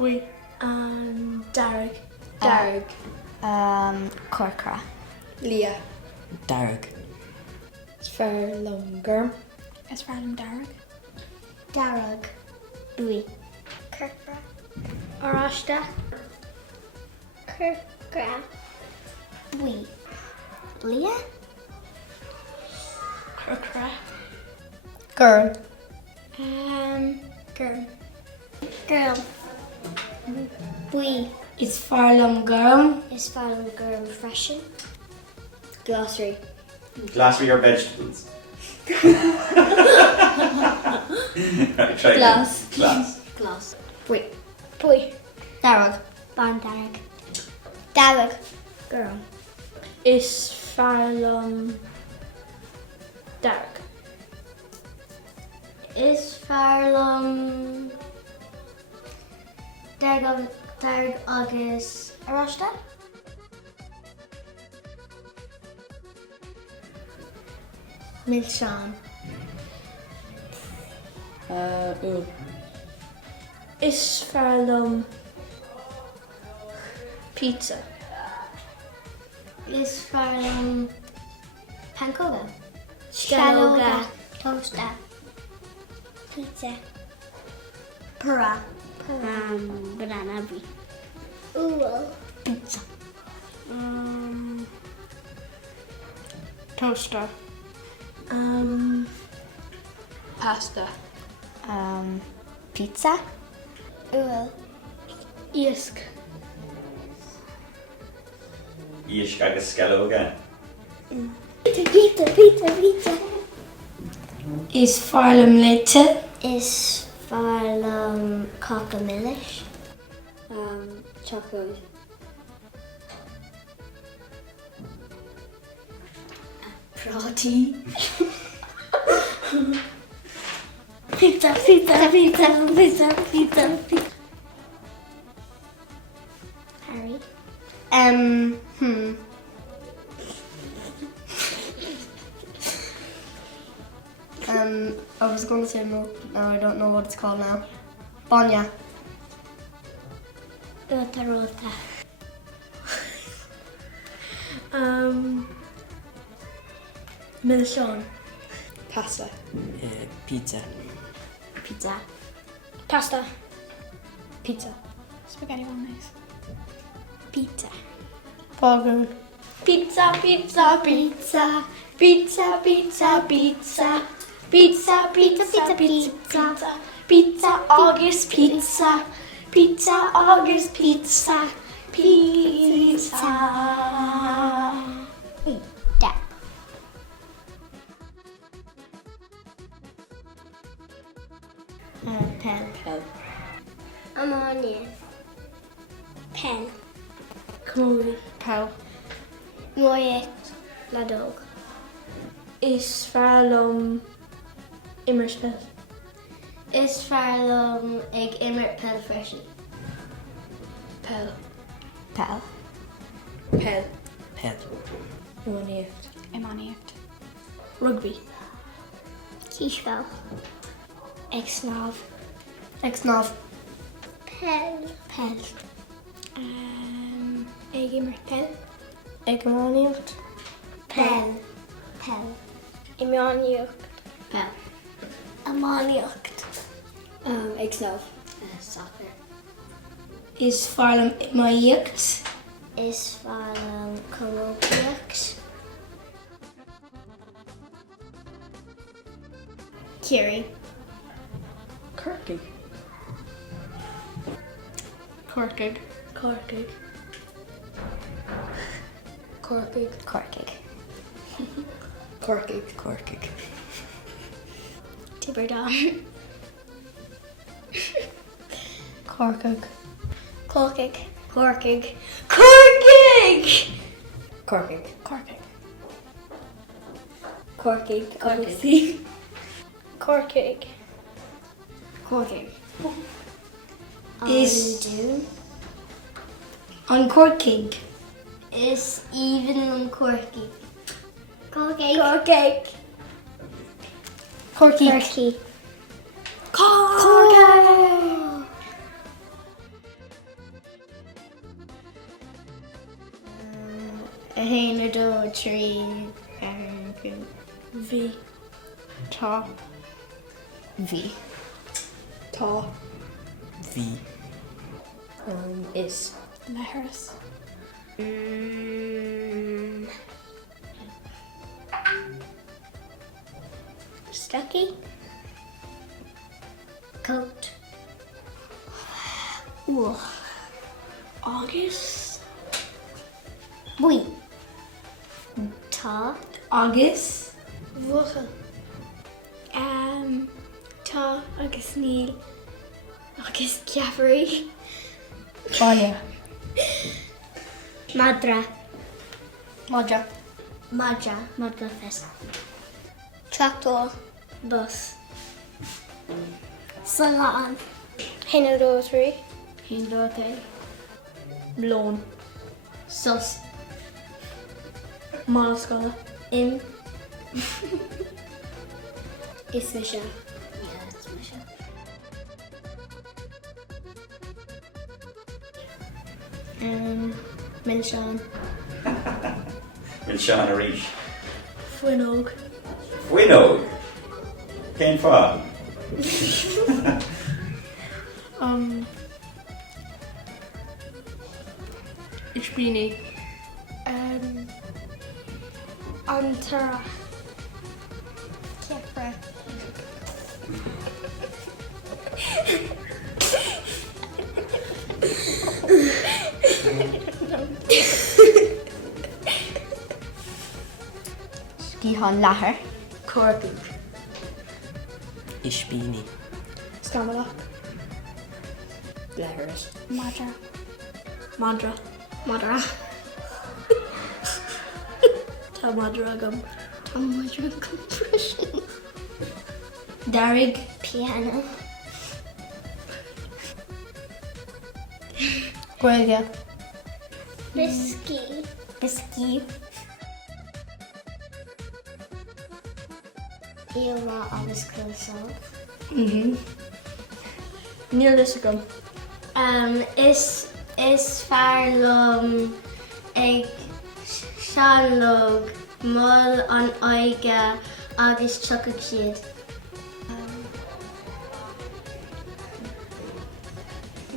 Bui. Darag. Darag. Corcra. Leah. Darag. Sfarlum. Is Farlam Darag? Darag. Bui. Kirkra. Arashta. Kirkra. Bui. Leah? Kirkra. Girl. Girl. Girl. Bui. Is Farlum girl. Is Farlam girl freshen? Glossary. Glassry or vegetables? Right, try Glass. again. Glass. Glass. Bui. Bui. Darag. Ban Darag. Darag. Girl. Is Farlum Darag. Is Farlam Darag agus Arashta? Milshan. Ul. Is Farlum pizza. Is Farlam Pankoga? Shaloga. Toaster. Pizza. Pura. Banana Bui. Ooh. Pizza. Toaster. Pasta. Pizza. Ooh. Isk. Ish agus skello again. Pizza. Is Farlum Lite. Is Farlam Cockamillish? Chocolate. Prati. Pizza. Harry. I was going to say no, I don't know what it's called now. Bonya. Rota. Milshan. Pasta. Pizza. Pizza. Pasta. Pizza. Spaghetti bolognese. Pizza. Bogun. Pizza. August pizza. August pizza. Da. Pen. Ammonia. Pen. Cody. Pearl. Moyet. Ladog. Is Farlum Immerspel. Is Farlam ag immer pel freshen? Pel. Pel. Pel. Pet. Imaniact. Rugby. Kishvel. Exnov. Exnov. Pel. Ag immer pel. Egomaniact. Pel. Ammoniac. Pel. Ammoniac. Exnov. Soccer. Is Farlum Imayacht. Is Farlam Colopiax. Kiri. Corkig. Corkig. Corkig. Corkig. Corkig. Tiberdon. Corkig. Corkig. Corkig. Obviously. Corkig. Is Dune. Uncorking. Is even uncorky. Corky. Corky. Corky. A hain, a do, a tree, V. Tá. V. Tá. V. Is. Letters. Stucky. Coat. August. Wait. Ta. August. Woche. Tá agus níl. Agus ceaparí. Báile. Madra. Madra. Madra. Madra fest. Tractor. Bus. Salon. Hinna dótrí. Hindorte. Blón. Sus. Máscoile. In. Is me se. Yeah, that's my show. Milshan. Will Sean a reach? Fuinog. Winnog. Cain Fá. Ishbini. Antara. Kepra. Scíhan láthair. Corky. Ispíní. Scamala. Letters. Madra. Madra. Madra. Tá madra agam. Madra compression. Darig. Piano. Gaeilge. Bisky. Bisky. Ila agus closol. Níl is agam. Is farlum ag shalog mol an oige agus chucag siad.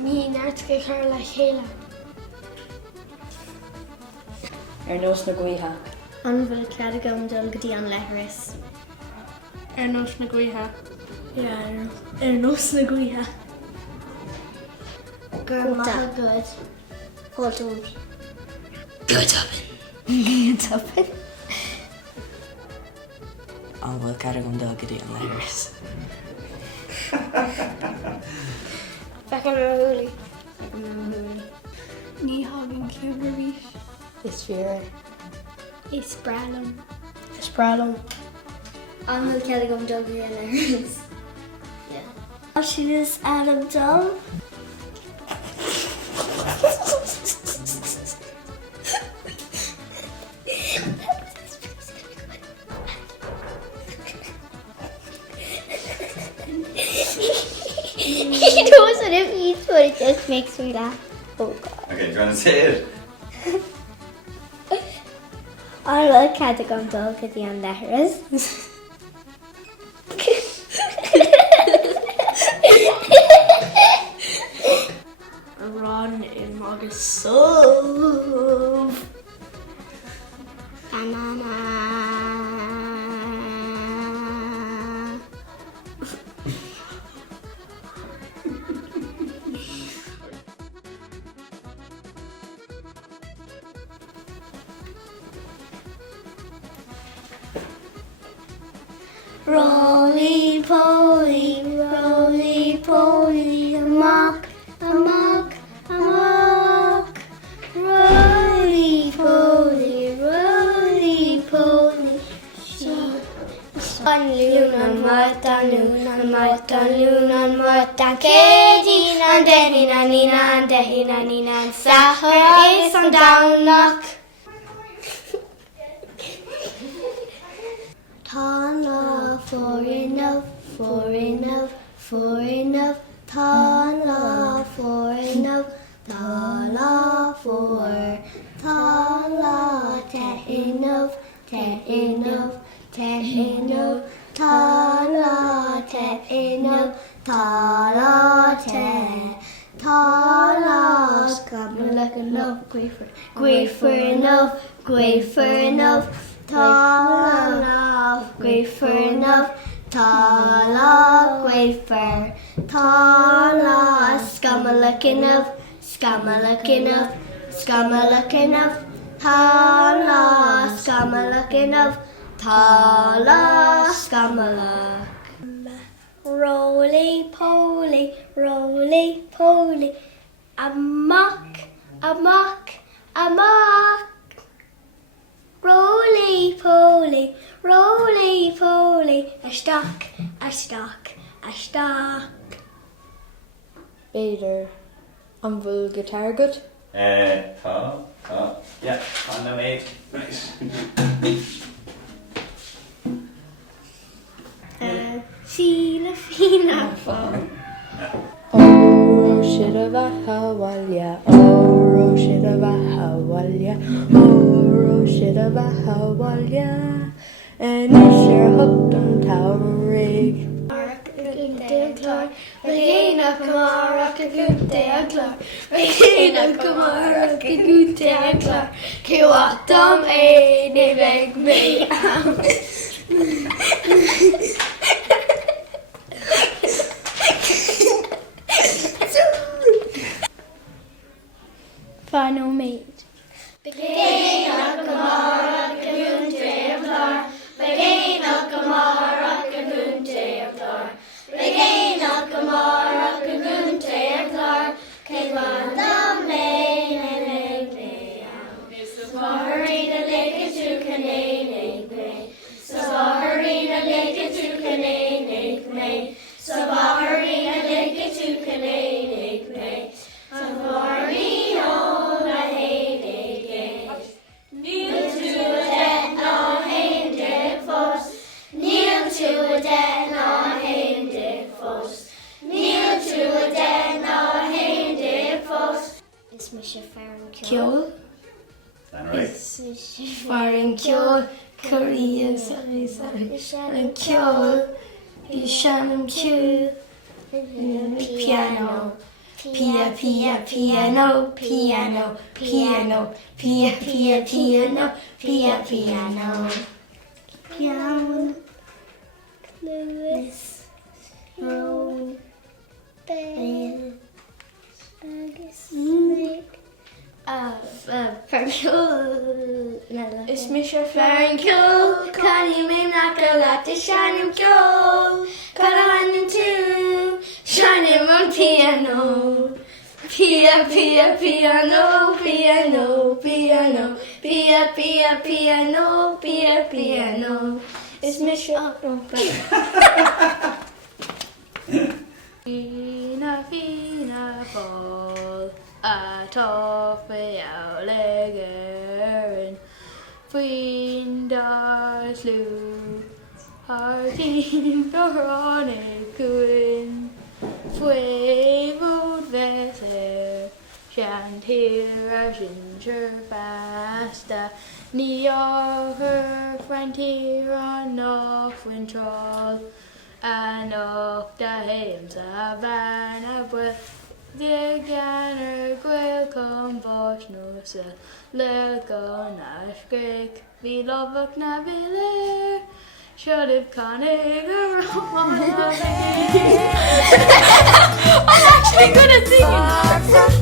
Ní náirt go chuir le chéile. Nós na gaotha. An bhfuil cead agam dul go dtí an leithris. Nos na gaotha. Nos na gaotha. Gur maithe good. Hotún. Good oven. An bhfuil cara gom dá go dtí an leithris. Fechan ar húlaí. Ní hagan ceaparí. Is fear. Is bralum. Is bralum. An bhfuil cead agam dul go dtí an leithris. Sin is Adam Dom. He knows what it means, but it just makes me laugh. Oh God. Okay, do you want to say it? An bhfuil cead agam dul go dtí an leithris. Run in agus sub. Banana. Roly poly, amok, amok, amok. Roly poly, An lunan martan lunan martan Katie nan dehi nan ninan Sahar is on down knock. Tala for enough. Tala for enough. Tala for. Tala te ino, tala te ino, tala te, tala scammer like enough, great for enough, tala, great for enough, tala, scammer like enough, tala, scammer like enough, tala, scammer. Roly poly, amok, roly poly, a stock. Beidir an bhfuil guitar good? Yeah, on the maid. Nice. Fina fo. Roisin a bhathawalya, roisin a bhathawalya, roisin a bhathawalya, and is your hooked on Towerig. Regina Kamara Kagute Aglar, Regina Kamara Kagute Aglar, Kiwatam A Niveg Me. Final mate. Regina Kamara Kagute Aglar, Regina Kamara Kagute Aglar. Regina Kamara Kagunte Aglar, Kegwandam Lane, Savarina Lake to Canane, Savarina Lake to Canane, Savarina Lake to Canane, Savarina Lahane, Kneel to a dead no hande foss, kneel to a dead no hande foss, kneel to a dead no hande foss. It's Misha Farron Kill. That right? Farron Kill, Korea, sorry. Shannon Kill, Shannon Kill, piano. Piano, piano, piano, piano. Lewis, Rowan, Bale, Agus, Nick, It's Misha Farron Kill, Connie Minakalata, Shining Kill, Kalahan too, Shining on piano. Piano. It's Misha. Fina fall at off our leggerin. Findar slew our team on a good. Fue would vesser, shan't hear a ginger faster. Near her frontier on off when troll, and off the hymns of Anna breath. The ganner gwell come bosh no se, look on our Greek, we love a knaviller. Should have connig around. I'm actually good at singing.